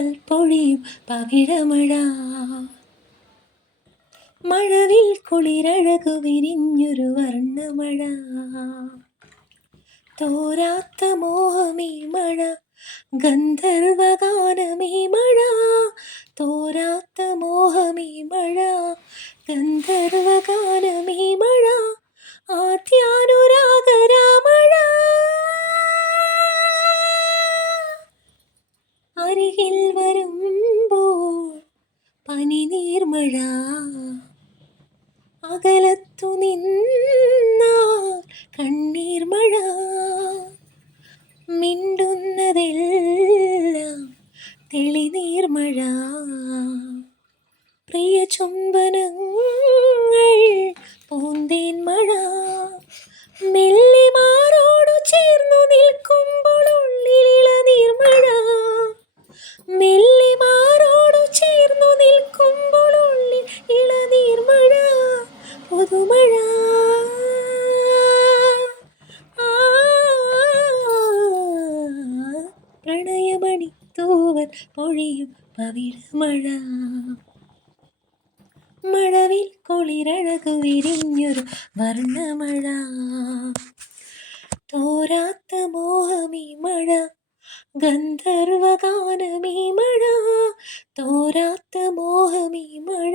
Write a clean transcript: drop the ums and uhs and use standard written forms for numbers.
തൂവൽ പൊഴിയും പവിഴമഴ. മഴവിൽ കുളിരഴകു വിരിഞ്ഞൊരു വർണ്ണമഴ. തോരാത്ത മോഹമീ മഴ, ഗന്ധർവഗാനമീ മഴ. തോരാത്ത മോഹമീ മഴ, ഗന്ധർവഗാനമീ മഴ. ആദ്യാനുരാഗരാമഴ. അരികിൽ വരുമ്പോൾ പനിനീർമഴ. അകലത്തു നിന്നാൽ കണ്ണീർമഴ. മിണ്ടുന്നതെല്ലാം തെളിനീർമഴ. പ്രിയ ചുംബനങ്ങൾ പൂന്തേൻ മഴ. മെല്ലെ മാറോടു ചേർന്നു നിൽക്കുമ്പോൾ ഉള്ളിലിളനീർമഴ. മെല്ലെ മാറോടു ചേർന്നു നിൽക്കുമ്പോൾ ഉള്ളിൽ ഇളനീർമഴ. പുതുമഴ. പ്രണയമണി തൂവൽ പൊഴിയും പവിഴമഴ. മഴവിൽ കുളിരഴകു വിരിഞ്ഞൊരു വർണ്ണമഴ. തോരാത്ത മോഹമീ മഴ, ഗന്ധർവഗാനമീ മഴ. തോരാത്ത മോഹമീ മഴ,